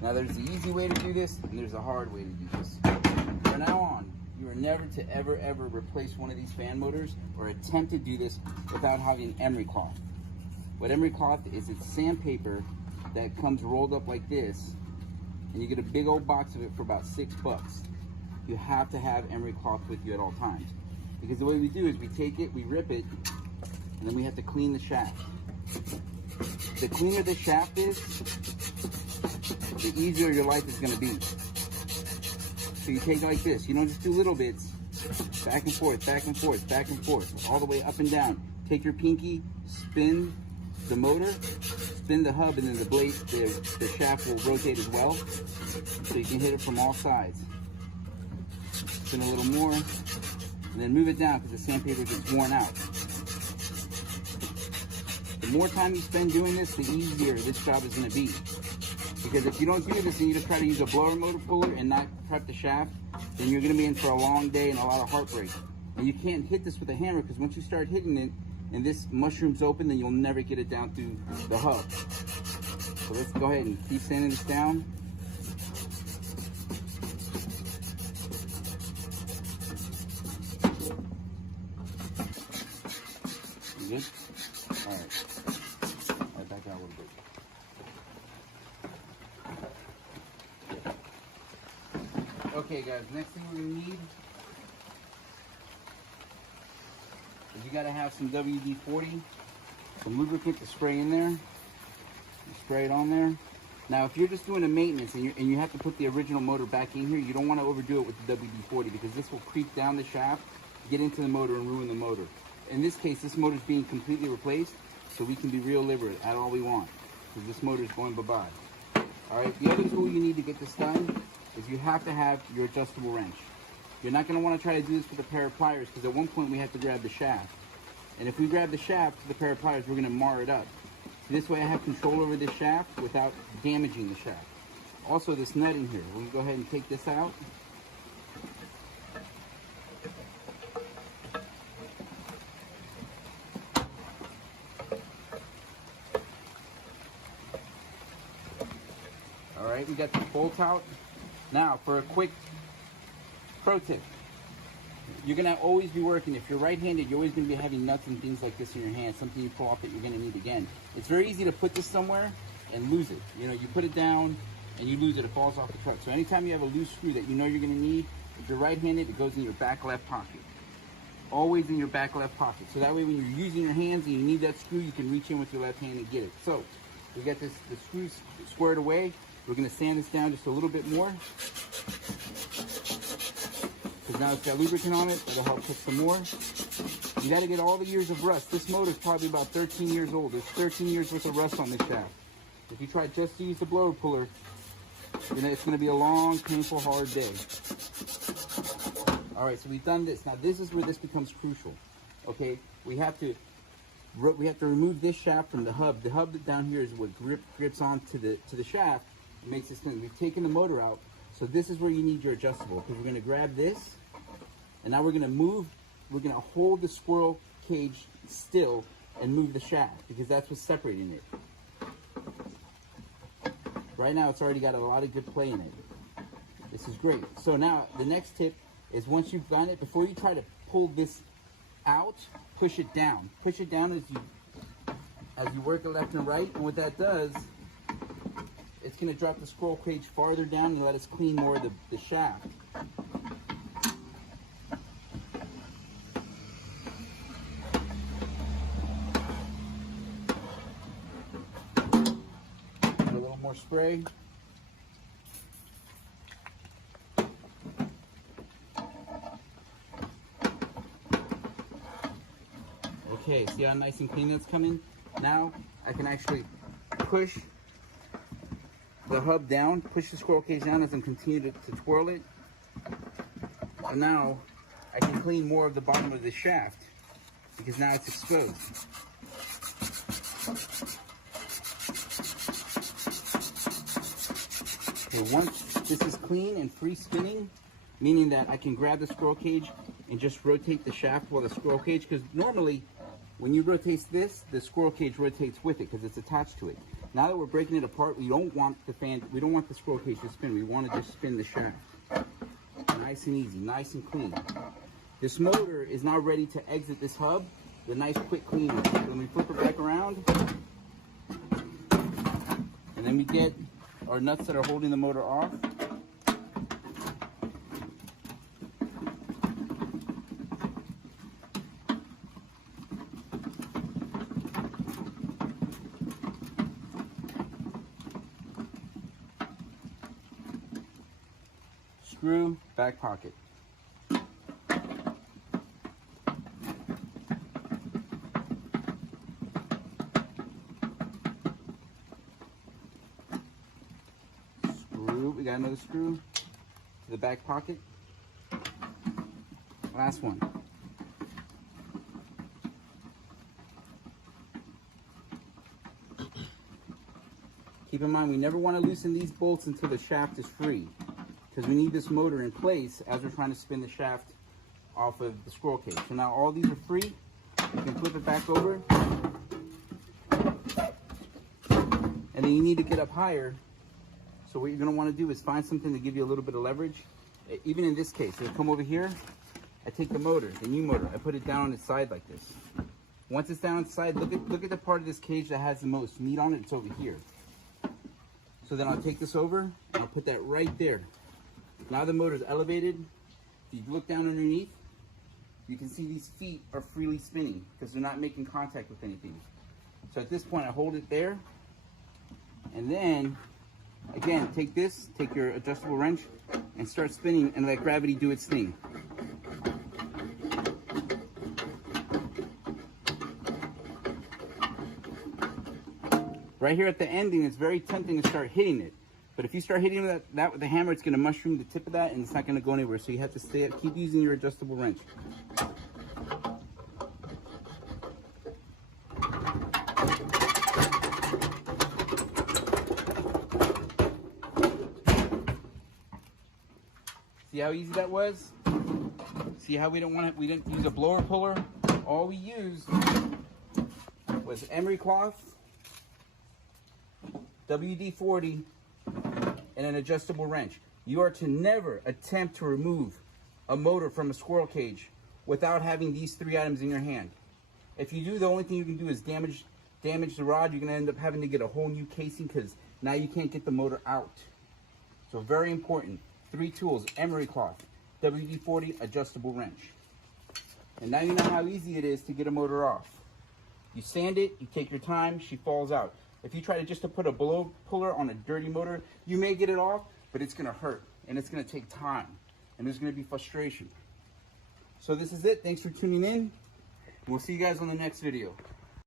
Now there's the easy way to do this, and there's a hard way to do this. From now on, you are never to ever replace one of these fan motors or attempt to do this without having emery cloth. What emery cloth is, it's sandpaper that comes rolled up like this, and you get a big old box of it for about $6. You have to have emery cloth with you at all times. Because the way we do is we take it, we rip it, and then we have to clean the shaft. The cleaner the shaft is, the easier your life is going to be. So you take it like this. You don't just do little bits, back and forth, back and forth, back and forth, all the way up and down. Take your pinky, spin the motor, spin the hub, and then the blade, the shaft will rotate as well. So you can hit it from all sides. Spin a little more, and then move it down because the sandpaper gets worn out. The more time you spend doing this, the easier this job is going to be. Because if you don't do this and you just try to use a blower motor puller and not prep the shaft, then you're going to be in for a long day and a lot of heartbreak. And you can't hit this with a hammer because once you start hitting it and this mushroom's open, then you'll never get it down through the hub. So let's go ahead and keep sanding this down. You good? All right, back out a little bit. Okay guys, next thing we're gonna need is you gotta have some WD-40, some lubricant to spray in there. You spray it on there. Now if you're just doing a maintenance and you have to put the original motor back in here, you don't want to overdo it with the WD-40 because this will creep down the shaft, get into the motor and ruin the motor. In this case, this motor is being completely replaced, so we can be real liberal, add all we want, because this motor is going bye-bye. All right, the other tool you need to get this done is you have to have your adjustable wrench. You're not going to want to try to do this with a pair of pliers because at one point we have to grab the shaft. And if we grab the shaft with a pair of pliers, we're going to mar it up. So this way I have control over this shaft without damaging the shaft. Also this nut in here, we're going to go ahead and take this out. All right, we got the bolt out. Now for a quick pro tip. You're gonna always be working, if you're right-handed, you're always gonna be having nuts and things like this in your hand, something you pull off that you're gonna need again. It's very easy to put this somewhere and lose it. You know, you put it down and you lose it, it falls off the truck. So anytime you have a loose screw that you know you're gonna need, if you're right-handed, it goes in your back left pocket. Always in your back left pocket. So that way when you're using your hands and you need that screw, you can reach in with your left hand and get it. So we got the screws squared away. We're gonna sand this down just a little bit more. Because now it's got lubricant on it, that'll help cook some more. You gotta get all the years of rust. This motor is probably about 13 years old. There's 13 years worth of rust on this shaft. If you try just to use the blower puller, it's gonna be a long, painful, hard day. All right, so we've done this. Now this is where this becomes crucial. Okay, we have to remove this shaft from the hub. The hub down here is what grips onto the shaft. It makes this thing. We've taken the motor out. So this is where you need your adjustable, because we're going to grab this, and now we're going to hold the squirrel cage still and move the shaft, because that's what's separating it. Right now it's already got a lot of good play in it. This is great. So now the next tip is once you've done it, before you try to pull this out, push it down. Push it down as you work it left and right, and what that does, it's going to drop the squirrel cage farther down and let us clean more of the shaft. Put a little more spray. Okay, see how nice and clean that's coming? Now I can actually push the hub down, push the squirrel cage down as I'm continue to twirl it. And now I can clean more of the bottom of the shaft because now it's exposed. Okay, once this is clean and free spinning, meaning that I can grab the squirrel cage and just rotate the shaft while the squirrel cage, because normally when you rotate this, the squirrel cage rotates with it because it's attached to it. Now that we're breaking it apart, we don't want the scroll cage to spin. We want to just spin the shaft. Nice and easy, nice and clean. This motor is now ready to exit this hub. The nice quick cleaner. So then we flip it back around, and then we get our nuts that are holding the motor off. Screw, back pocket. Screw, we got another screw to the back pocket. Last one. Keep in mind, we never want to loosen these bolts until the shaft is free, because we need this motor in place as we're trying to spin the shaft off of the scroll cage. So now all these are free. You can flip it back over. And then you need to get up higher. So what you're going to want to do is find something to give you a little bit of leverage. Even in this case, I come over here, I take the motor, the new motor, I put it down on its side like this. Once it's down on its side, look at the part of this cage that has the most meat on it. It's over here. So then I'll take this over, and I'll put that right there. Now the motor is elevated. If you look down underneath, you can see these feet are freely spinning because they're not making contact with anything. So at this point, I hold it there, and then, again, take your adjustable wrench, and start spinning and let gravity do its thing. Right here at the ending, it's very tempting to start hitting it. But if you start hitting that with the hammer, it's going to mushroom the tip of that, and it's not going to go anywhere. So you have to keep using your adjustable wrench. See how easy that was? See how we didn't use a blower puller? All we used was emery cloth, WD-40, and an adjustable wrench. You are to never attempt to remove a motor from a squirrel cage without having these three items in your hand. If you do, the only thing you can do is damage the rod. You're going to end up having to get a whole new casing because now you can't get the motor out. So very important. 3 tools: emery cloth, WD-40, adjustable wrench. And now you know how easy it is to get a motor off. You sand it, you take your time, she falls out. If you try to put a blow puller on a dirty motor, you may get it off, but it's going to hurt, and it's going to take time, and there's going to be frustration. So this is it. Thanks for tuning in. We'll see you guys on the next video.